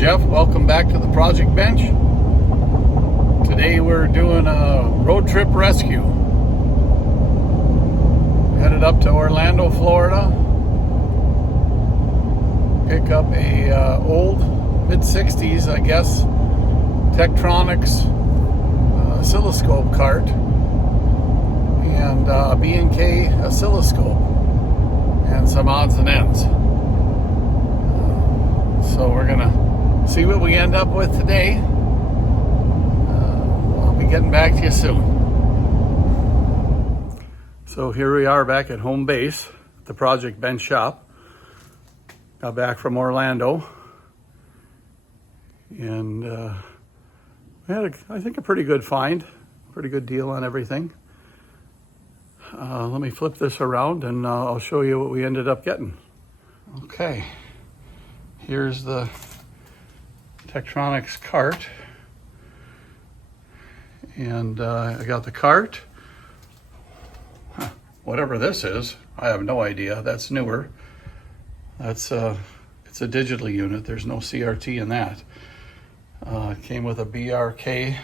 Jeff. Welcome back to the project bench. Today we're doing a road trip rescue. Headed up to Orlando, Florida. Pick up a old mid-60s, I guess, Tektronix oscilloscope cart and a B&K oscilloscope and some odds and ends. So we're gonna see what we end up with today. I'll be getting back to you soon. So here we are back at home base, at the project bench shop. Got back from Orlando, and we had, I think, a pretty good find, pretty good deal on everything. Let me flip this around and I'll show you what we ended up getting. Okay, here's the Tektronix cart, and I got the cart. Whatever this is, I have no idea. That's newer. That's it's a digital unit. There's no CRT in that. It came with a BRK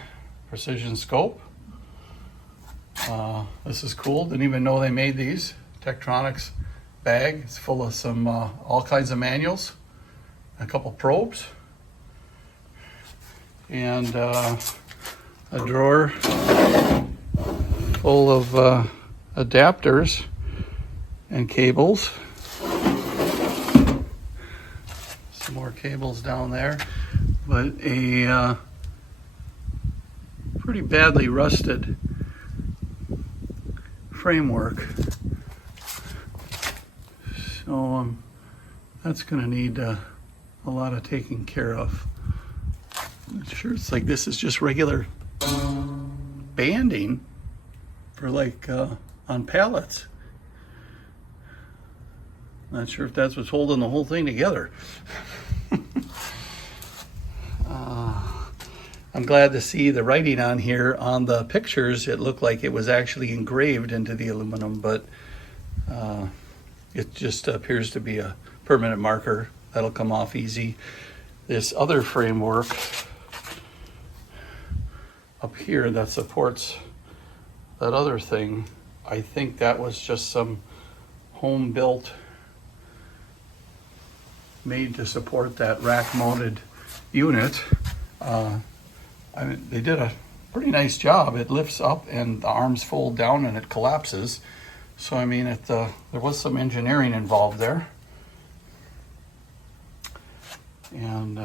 precision scope. This is cool. Didn't even know they made these. Tektronix bag. It's full of some all kinds of manuals, a couple probes, and a drawer full of adapters and cables. Some more cables down there, but a pretty badly rusted framework. So that's going to need a lot of taking care of. I'm not sure. It's like this is just regular banding for like on pallets. Not sure if that's what's holding the whole thing together. I'm glad to see the writing on here. On the pictures, it looked like it was actually engraved into the aluminum, but it just appears to be a permanent marker. That'll come off easy. This other framework up here that supports that other thing, I think that was just some home-built, made to support that rack-mounted unit. They did a pretty nice job. It lifts up and the arms fold down and it collapses. So I mean, there was some engineering involved there. And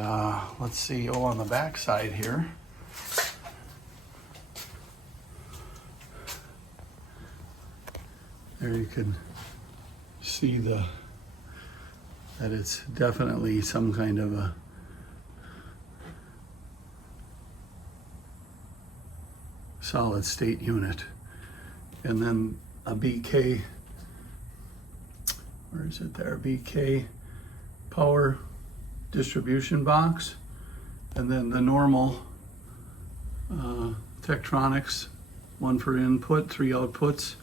let's see, on the back side here, there you can see that it's definitely some kind of a solid state unit. And then a BK, where is it there? BK power distribution box. And then the normal Tektronix, one for input, 3 outputs.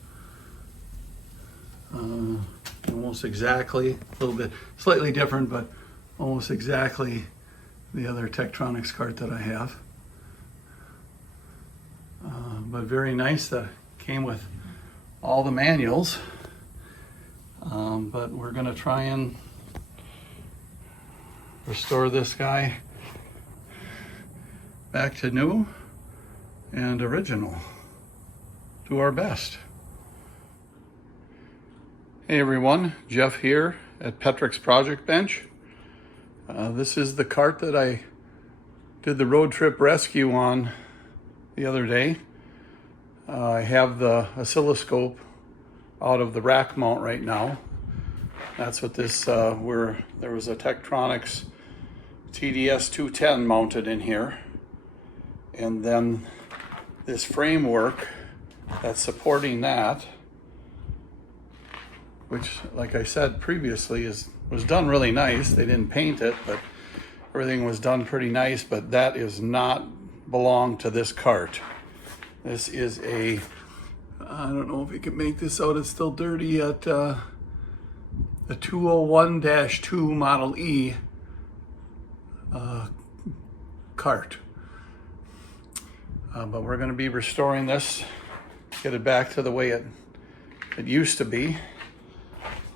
Almost exactly, a little bit slightly different, but almost exactly the other Tektronix cart that I have. But very nice that came with all the manuals. But we're gonna try and restore this guy back to new and original. Do our best. Hey everyone, Jeff here at Tektronix Project Bench. This is the cart that I did the road trip rescue on the other day. I have the oscilloscope out of the rack mount right now. That's what this, there was a Tektronix TDS 210 mounted in here. And then this framework that's supporting that, which, like I said previously, was done really nice. They didn't paint it, but everything was done pretty nice, but that is not belong to this cart. This is a, I don't know if you can make this out, it's still dirty, at the 201-2 Model E cart. But we're going to be restoring this, get it back to the way it used to be.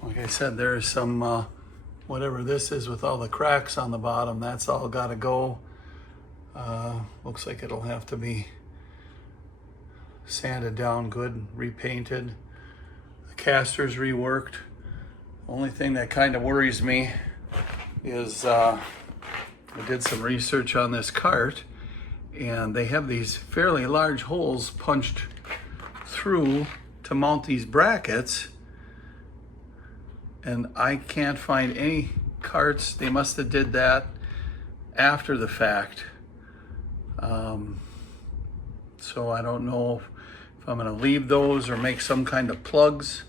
Like I said, there's some, whatever this is with all the cracks on the bottom, that's all got to go. Looks like it'll have to be sanded down good, repainted. The caster's reworked. Only thing that kind of worries me is I did some research on this cart, and they have these fairly large holes punched through to mount these brackets, and I can't find any carts. They must have did that after the fact. So I don't know if I'm going to leave those or make some kind of plugs,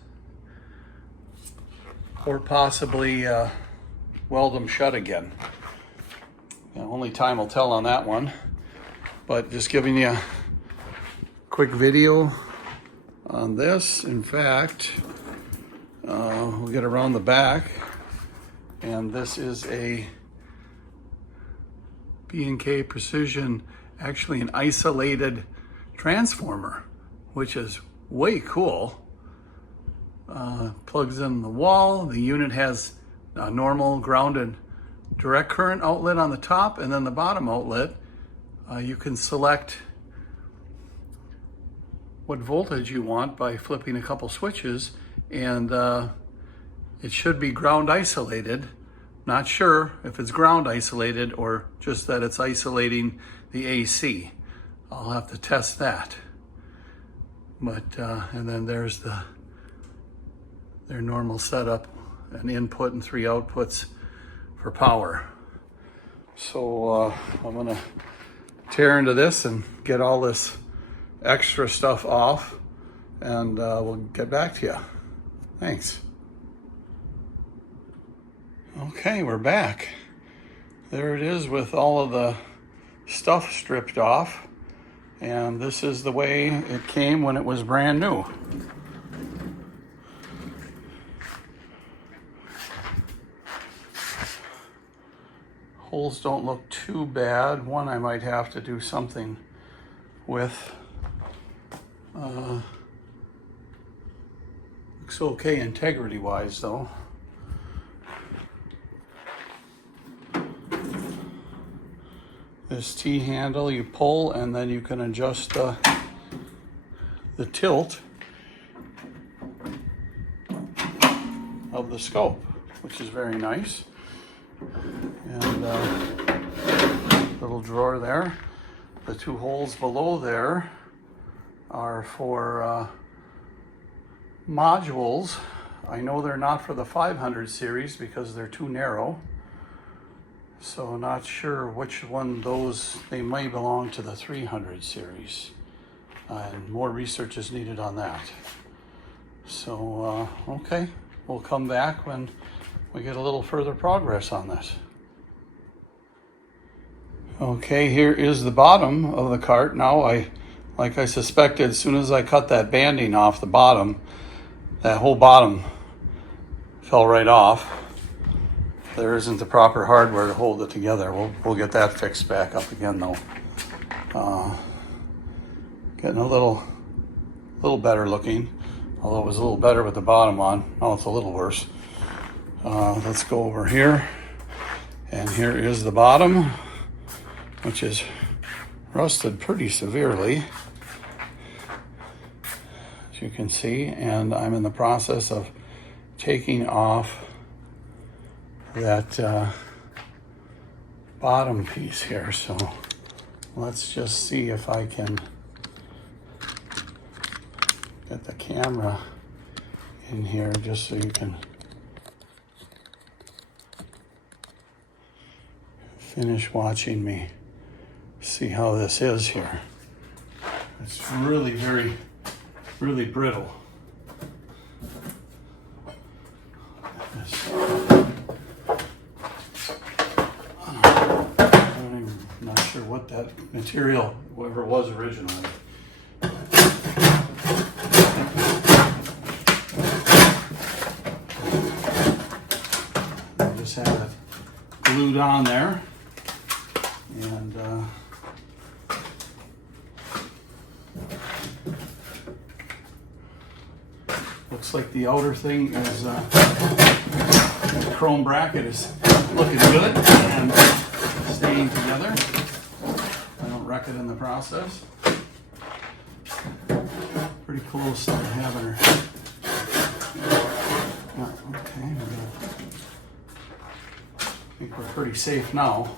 or possibly weld them shut again. Only time will tell on that one, but just giving you a quick video on this. In fact, we'll get around the back, and this is a B&K Precision, actually an isolated transformer, which is way cool. Plugs in the wall. The unit has a normal grounded direct current outlet on the top, and then the bottom outlet, you can select what voltage you want by flipping a couple switches, and it should be ground isolated. Not sure if it's ground isolated or just that it's isolating the AC. I'll have to test that. But and then there's their normal setup, an input and 3 outputs for power. So I'm gonna tear into this and get all this extra stuff off, and we'll get back to you. Thanks. Okay, we're back. There it is with all of the stuff stripped off, and this is the way it came when it was brand new. Holes don't look too bad. One I might have to do something with. Looks okay integrity wise though. This T-handle you pull, and then you can adjust the tilt of the scope, which is very nice. And little drawer there. The 2 holes below there are for modules. I know they're not for the 500 series because they're too narrow. So not sure which one those, they may belong to the 300 series. And more research is needed on that. So, okay, we'll come back when we get a little further progress on this. Okay, here is the bottom of the cart. Now, like I suspected, as soon as I cut that banding off the bottom, that whole bottom fell right off. There isn't the proper hardware to hold it together. We'll get that fixed back up again though. Getting a little better looking, although it was a little better with the bottom on. Now it's a little worse. Let's go over here, and here is the bottom, which is rusted pretty severely, as you can see, and I'm in the process of taking off that bottom piece here. So let's just see if I can get the camera in here just so you can finish watching me see how this is here. It's really really brittle. I'm not sure what that material, whatever it was originally. I just have it glued on there, And looks like the outer thing is the chrome bracket is looking good and staying together. I don't wreck it in the process. Pretty close to having her. Oh, okay, I think we're pretty safe now.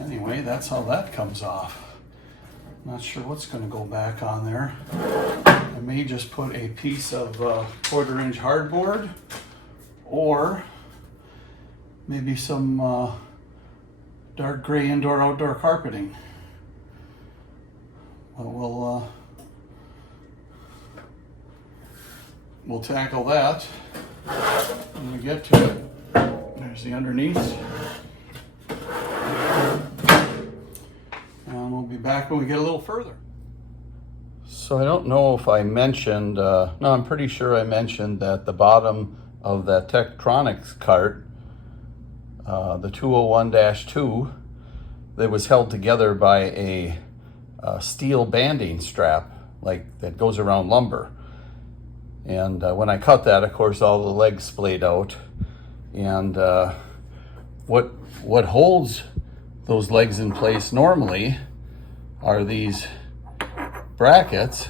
Anyway, that's how that comes off. Not sure what's going to go back on there. I may just put a piece of 1/4-inch hardboard, or maybe some dark gray indoor-outdoor carpeting. We'll tackle that when we get to it. There's the underneath. And we'll be back when we get a little further. So I don't know if I mentioned, no, I'm pretty sure I mentioned that the bottom of that Tektronix cart, the 201-2, that was held together by a steel banding strap, like that goes around lumber. And when I cut that, of course, all the legs splayed out. And what holds those legs in place normally are these brackets.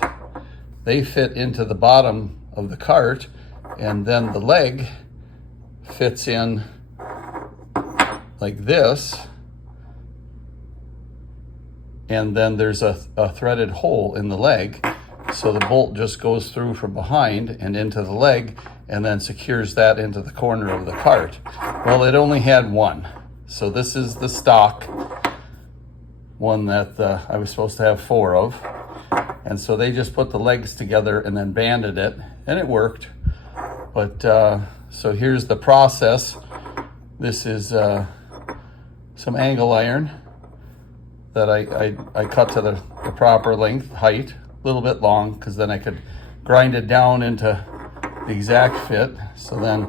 They fit into the bottom of the cart, and then the leg fits in like this, and then there's a threaded hole in the leg, so the bolt just goes through from behind and into the leg and then secures that into the corner of the cart. Well, it only had one, so this is the stock one that I was supposed to have 4 of. And so they just put the legs together and then banded it, and it worked. But so here's the process. This is some angle iron that I cut to the proper length, height, a little bit long, because then I could grind it down into the exact fit. So then,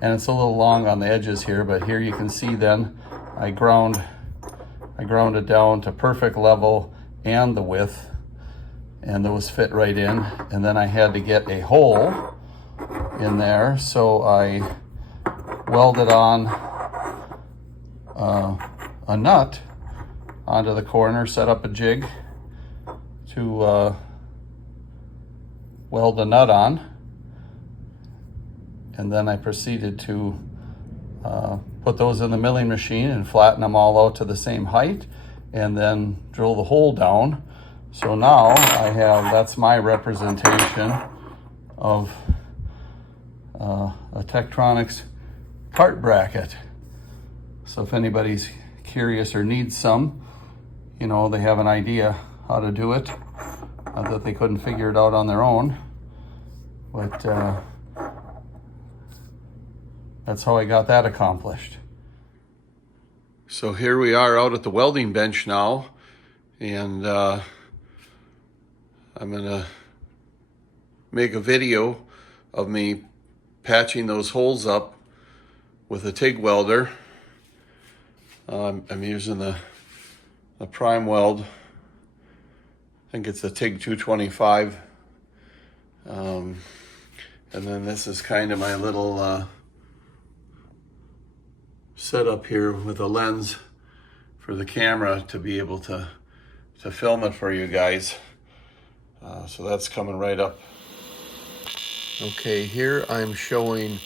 and it's a little long on the edges here, but here you can see then I ground it down to perfect level and the width, and those fit right in. And then I had to get a hole in there, so I welded on a nut onto the corner, set up a jig to weld the nut on, and then I proceeded to put those in the milling machine and flatten them all out to the same height, and then drill the hole down. So now I have, that's my representation of a Tektronix cart bracket. So if anybody's curious or needs some, you know, they have an idea how to do it, not that they couldn't figure it out on their own, but that's how I got that accomplished. So here we are out at the welding bench now, and I'm gonna make a video of me patching those holes up with a TIG welder. I'm using the prime weld. I think it's the TIG 225. And then this is kind of my little setup here with a lens for the camera to be able to film it for you guys. So that's coming right up. Okay, here I'm showing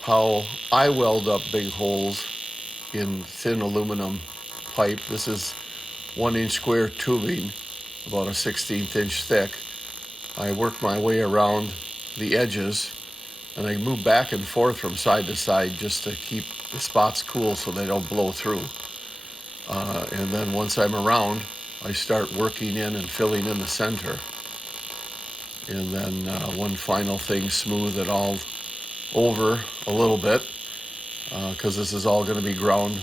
how I weld up big holes in thin aluminum pipe. This is 1-inch square tubing, about a 1/16 inch thick. I work my way around the edges, and I move back and forth from side to side just to keep the spots cool so they don't blow through. And then once I'm around, I start working in and filling in the center. And then one final thing, smooth it all over a little bit. because this is all going to be ground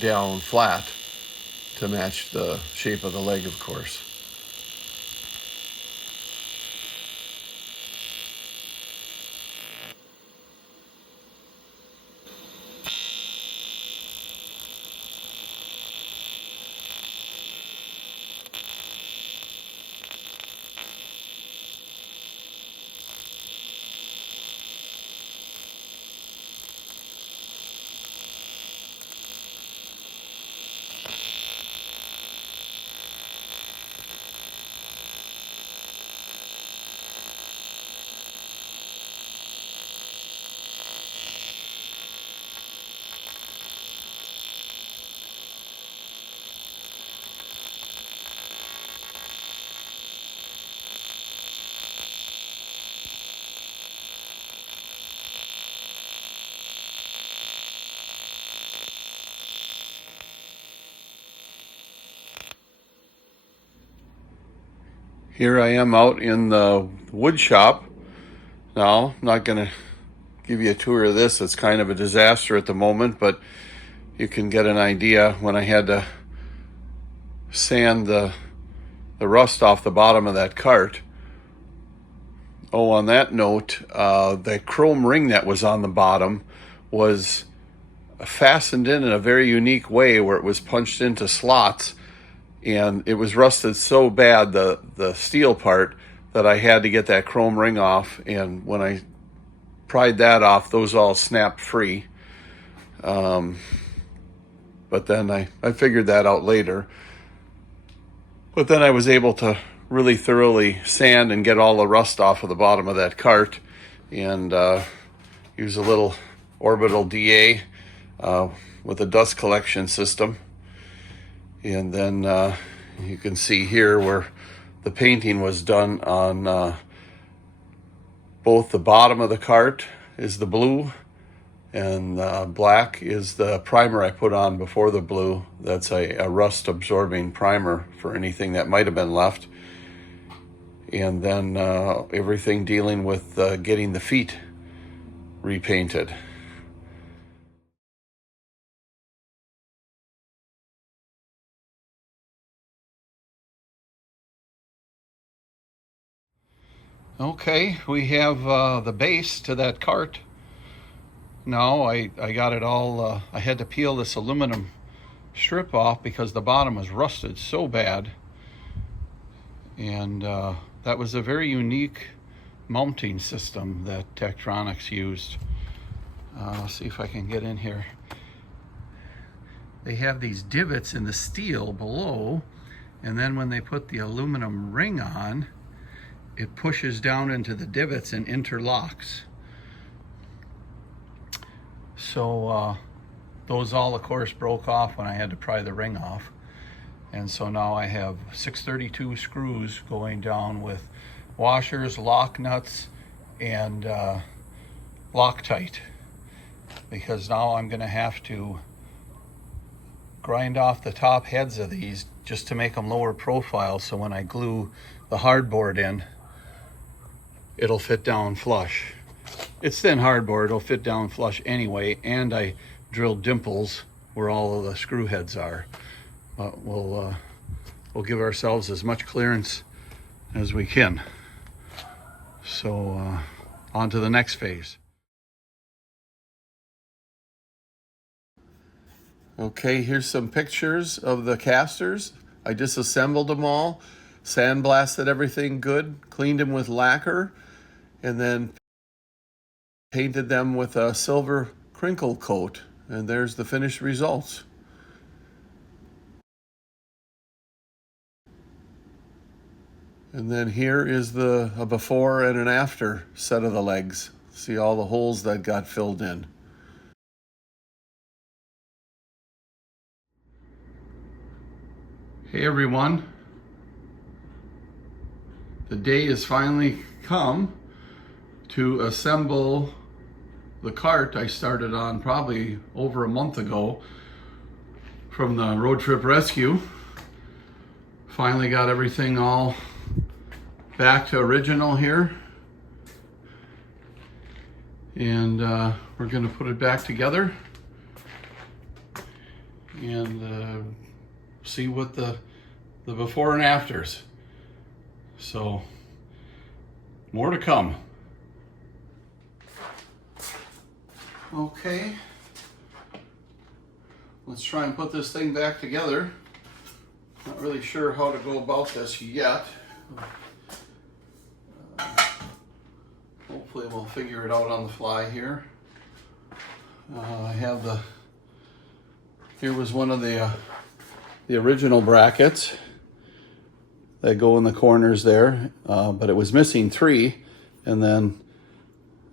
down flat to match the shape of the leg, of course. Here I am out in the wood shop. Now, I'm not going to give you a tour of this. It's kind of a disaster at the moment, but you can get an idea when I had to sand the rust off the bottom of that cart. Oh, on that note, the chrome ring that was on the bottom was fastened in a very unique way where it was punched into slots, and it was rusted so bad, the steel part, that I had to get that chrome ring off. And when I pried that off, those all snapped free. But then I figured that out later. But then I was able to really thoroughly sand and get all the rust off of the bottom of that cart, and use a little orbital DA with a dust collection system. And then you can see here where the painting was done on both the bottom of the cart is the blue, and black is the primer I put on before the blue. That's a rust absorbing primer for anything that might have been left. And then everything dealing with getting the feet repainted. Okay, we have the base to that cart. Now I got it all, I had to peel this aluminum strip off because the bottom was rusted so bad. And that was a very unique mounting system that Tektronix used. Let's see if I can get in here. They have these divots in the steel below, and then when they put the aluminum ring on, it pushes down into the divots and interlocks. So those all, of course, broke off when I had to pry the ring off. And so now I have 632 screws going down with washers, lock nuts, and Loctite. Because now I'm going to have to grind off the top heads of these just to make them lower profile, so when I glue the hardboard in, it'll fit down flush. It's thin hardboard, it'll fit down flush anyway, and I drilled dimples where all of the screw heads are. But we'll give ourselves as much clearance as we can. So on to the next phase. Okay, here's some pictures of the casters. I disassembled them all, sandblasted everything good, cleaned them with lacquer, and then painted them with a silver crinkle coat. And there's the finished results. And then here is a before and an after set of the legs. See all the holes that got filled in. Hey everyone. The day has finally come to assemble the cart I started on probably over a month ago from the Road Trip Rescue. Finally got everything all back to original here, and we're going to put it back together and see what the before and afters. So more to come. Okay, let's try and put this thing back together. Not really sure how to go about this yet. Hopefully we'll figure it out on the fly here. I have here was one of the original brackets that go in the corners there, but it was missing 3, and then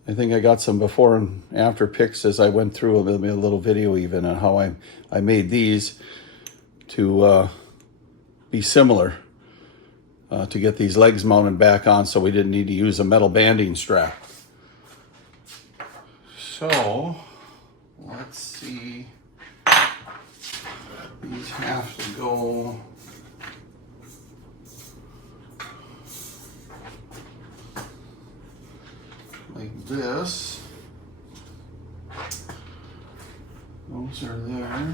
I think I got some before and after pics as I went through. There'll be a little video even on how I made these to be similar, to get these legs mounted back on, so we didn't need to use a metal banding strap. So let's see, these have to go like this. Those are there.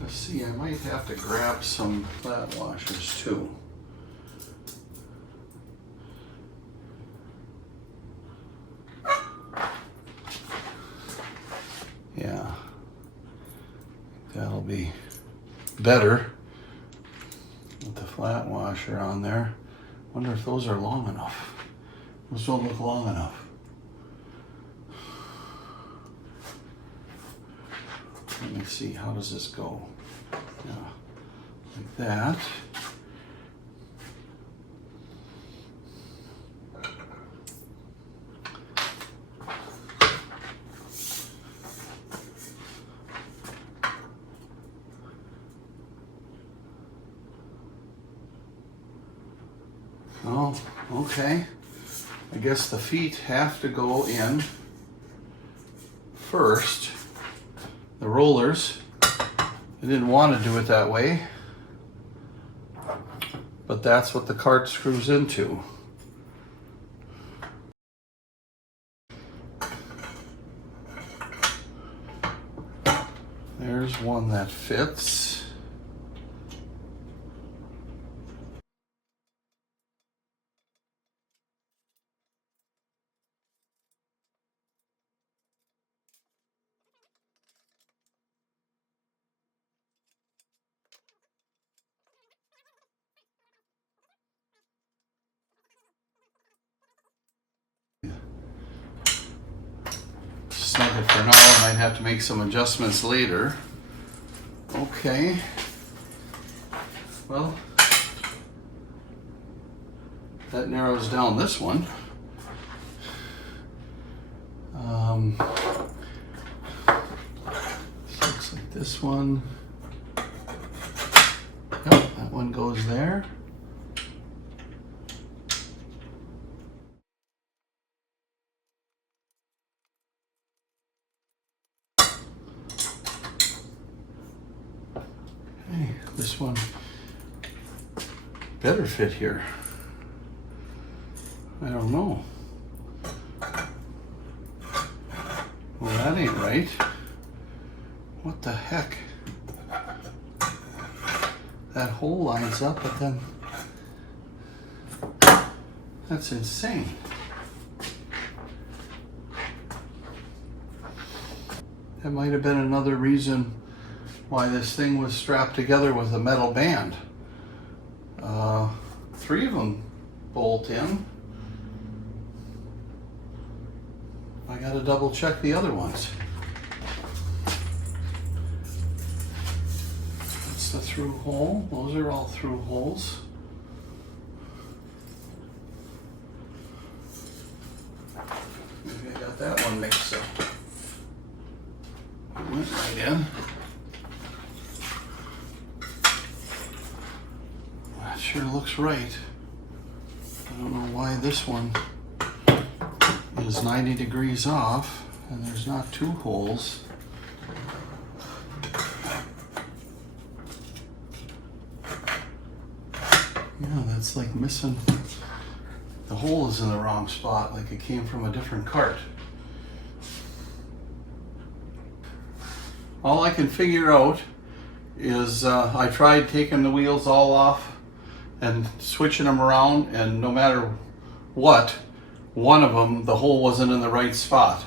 Let's see, I might have to grab some flat washers too. Yeah, that'll be better with the flat washer on there. Wonder if those are long enough. Those don't look long enough. Let me see, how does this go? Yeah, like that. Oh, okay. I guess the feet have to go in first. The rollers, I didn't want to do it that way, but that's what the cart screws into. There's one that fits. Snug it for now. I might have to make some adjustments later. Okay. Well, that narrows down this one. Looks like this one. Yep, that one goes there. This one better fit here. I don't know. Well, that ain't right. What the heck? That hole lines up, but then that's insane. That might have been another reason why this thing was strapped together with a metal band. 3 of them bolt in. I gotta double check the other ones. That's the through hole. Those are all through holes. Maybe I got that one mixed up. It went right in. Sure looks right. I don't know why this one is 90 degrees off and there's not 2 holes. Yeah, that's like missing. The hole is in the wrong spot, like it came from a different cart. all I can figure out is I tried taking the wheels all off and switching them around, and no matter what, one of them, the hole wasn't in the right spot.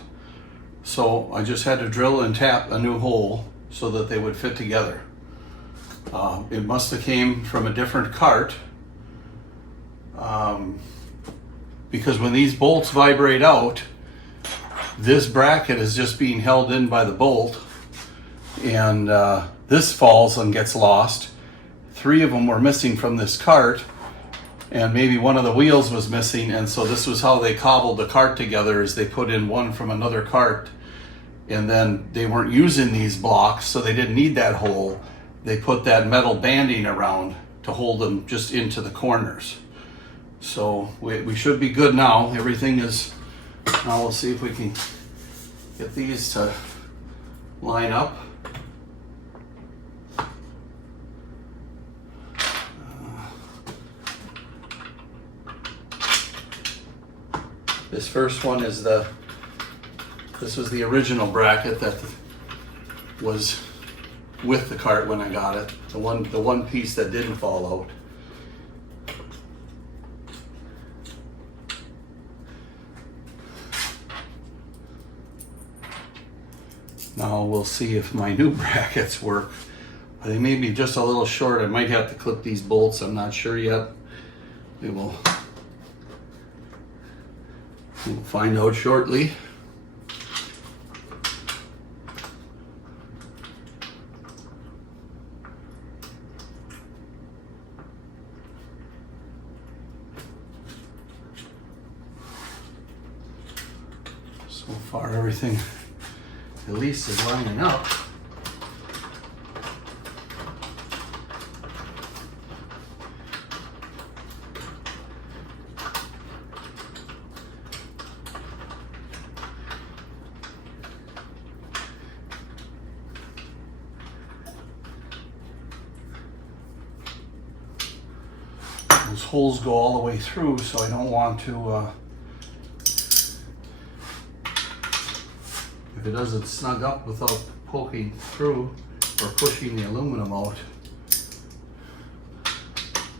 So I just had to drill and tap a new hole so that they would fit together. It must have came from a different cart, because when these bolts vibrate out, this bracket is just being held in by the bolt, and this falls and gets lost. 3 of them were missing from this cart, and maybe one of the wheels was missing, and so this was how they cobbled the cart together, is they put in one from another cart, and then they weren't using these blocks, so they didn't need that hole. They put that metal banding around to hold them just into the corners. So we should be good now. Everything is, now we'll see if we can get these to line up. This first one is this was the original bracket that was with the cart when I got it. The one piece that didn't fall out. Now we'll see if my new brackets work. They may be just a little short. I might have to clip these bolts. I'm not sure yet. We'll find out shortly. So far, everything at least is lining up. Those holes go all the way through, so I don't want to, if it doesn't snug up without poking through or pushing the aluminum out,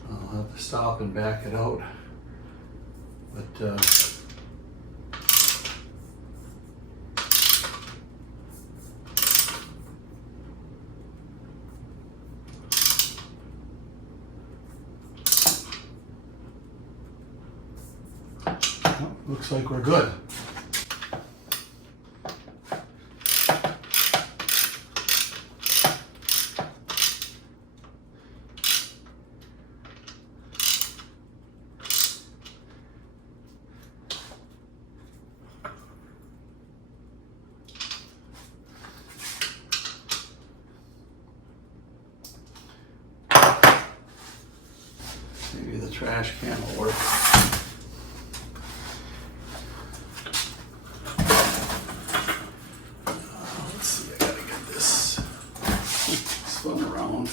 I'll have to stop and back it out. But looks like we're good. Maybe the trash can will work. Let's see, I gotta get this spun around.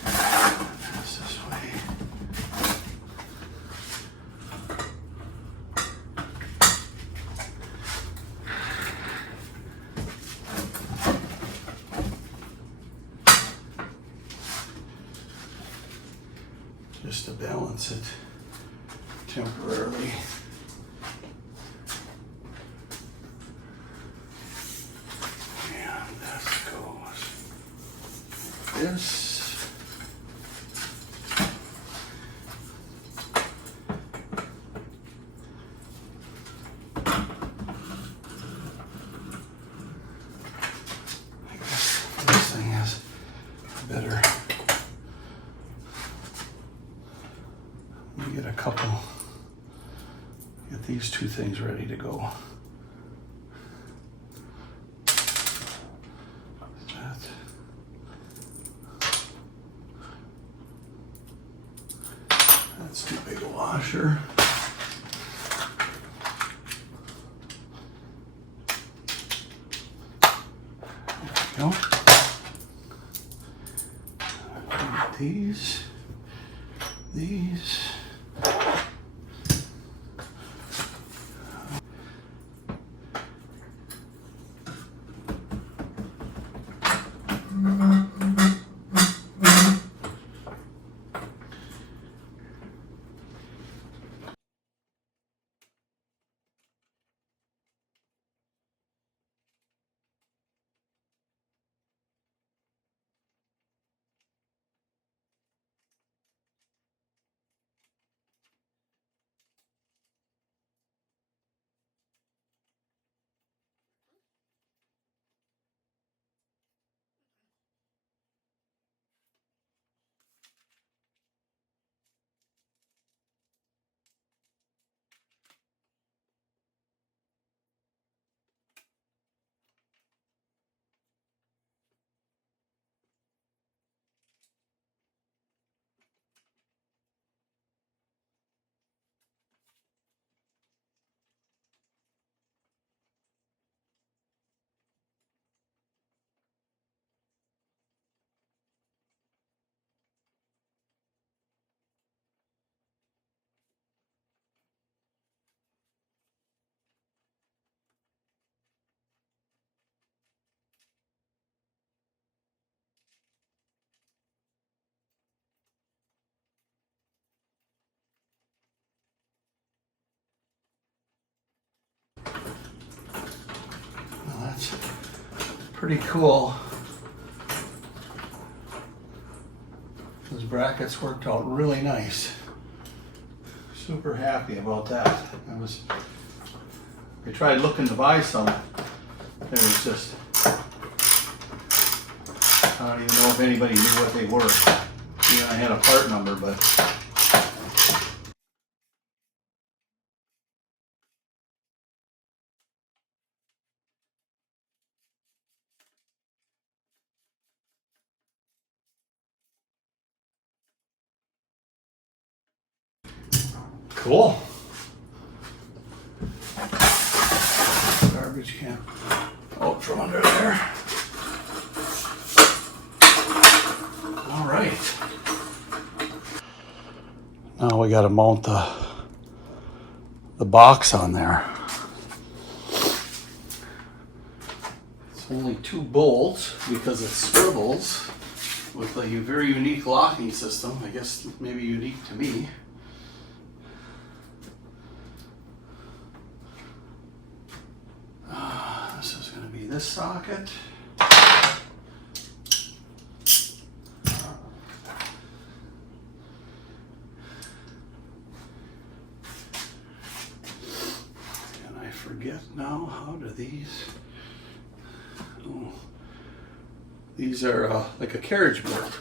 Pass this way. Just to balance it temporarily. And this goes like this. I guess this thing is better. Get a couple, get these 2 things ready to go. That's too big a washer. There we go. These. Pretty cool. Those brackets worked out really nice. Super happy about that. I tried looking to buy some. There was just, I don't even know if anybody knew what they were. Even I had a part number, but cool. Garbage can out from under there. All right. Now we got to mount the box on there. It's only 2 bolts because it swivels with a very unique locking system. I guess maybe unique to me. This is going to be this socket. And I forget now, how do these, oh, these are like a carriage bolt.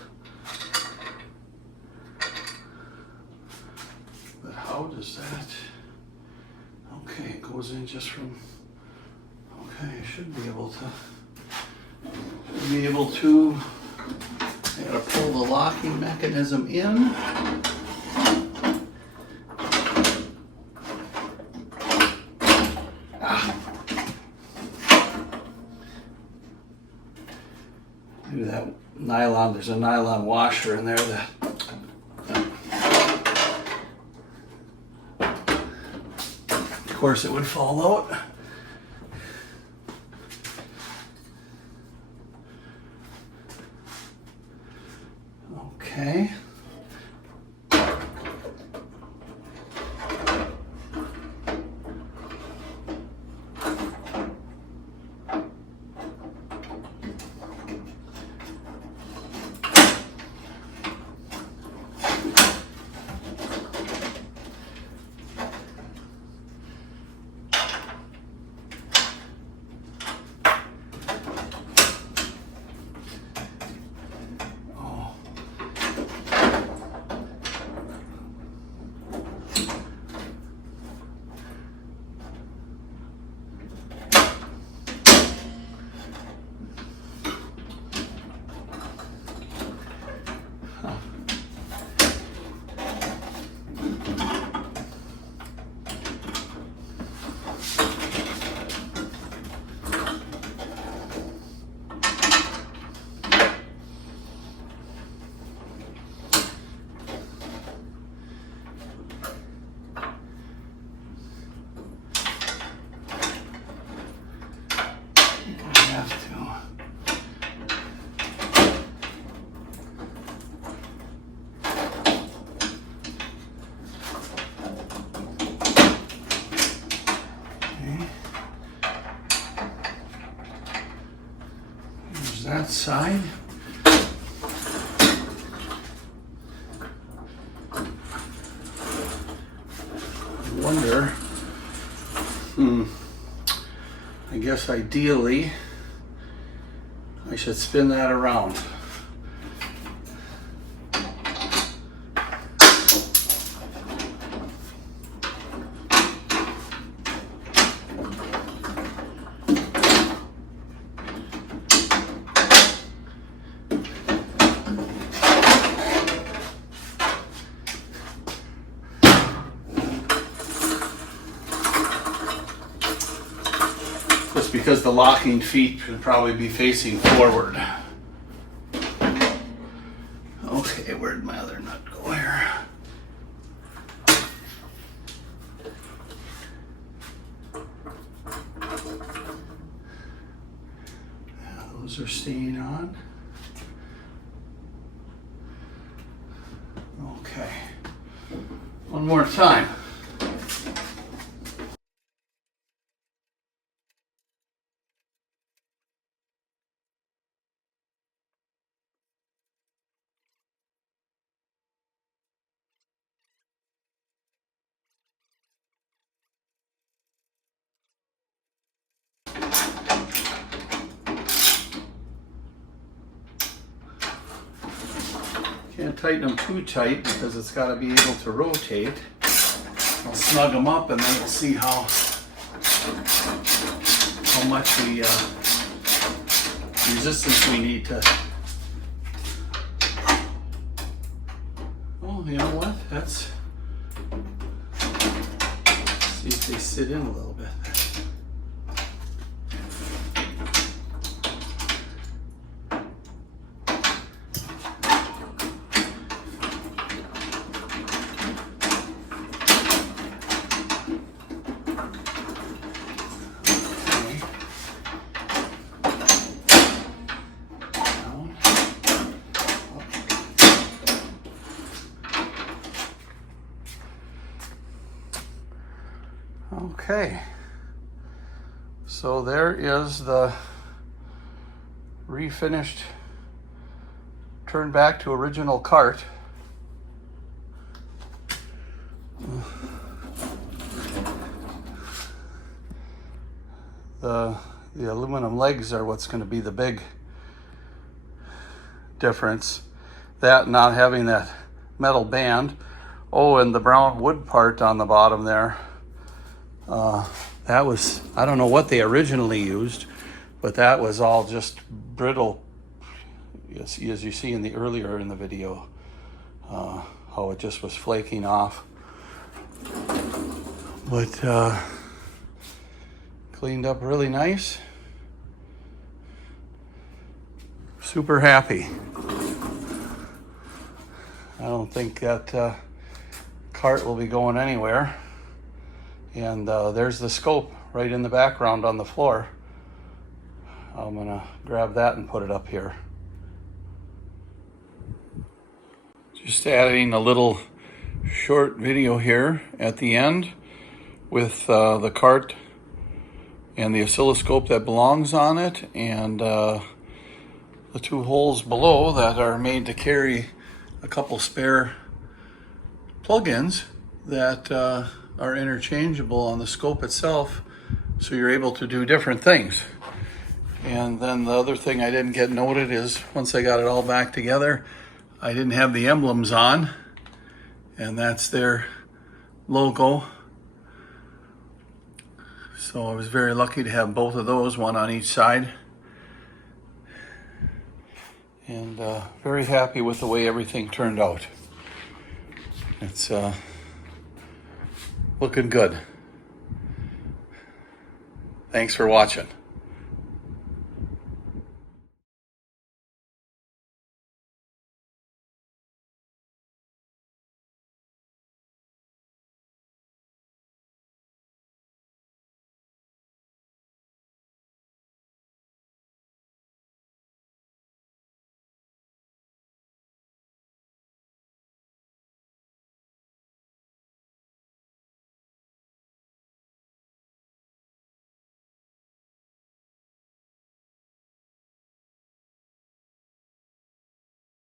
But how does that, okay, it goes in just from, okay, I should be able to, I gotta pull the locking mechanism in. Do that nylon, there's a nylon washer in there that of course it would fall out. Okay. That side. I wonder, I guess ideally I should spin that around. Because the locking feet should probably be facing forward. Okay, where'd my other nut go here? Those are staying on. Okay. One more time. Can't tighten them too tight because it's got to be able to rotate. I'll snug them up and then we'll see how much resistance we need to. Oh, you know what? Let's see if they sit in a little bit. Okay, so there is the refinished, turned back to original cart. The aluminum legs are what's going to be the big difference. That not having that metal band. Oh, and the brown wood part on the bottom there. That was, I don't know what they originally used, but that was all just brittle, as you see in the earlier in the video, how it just was flaking off. But cleaned up really nice. Super happy. I don't think that cart will be going anywhere. And there's the scope right in the background on the floor. I'm gonna grab that and put it up here. Just adding a little short video here at the end with the cart and the oscilloscope that belongs on it, and the two holes below that are made to carry a couple spare plugins that are interchangeable on the scope itself, so you're able to do different things. And then the other thing I didn't get noted is once I got it all back together, I didn't have the emblems on, and that's their logo. So I was very lucky to have both of those, one on each side. And very happy with the way everything turned out. It's looking good. Thanks for watching.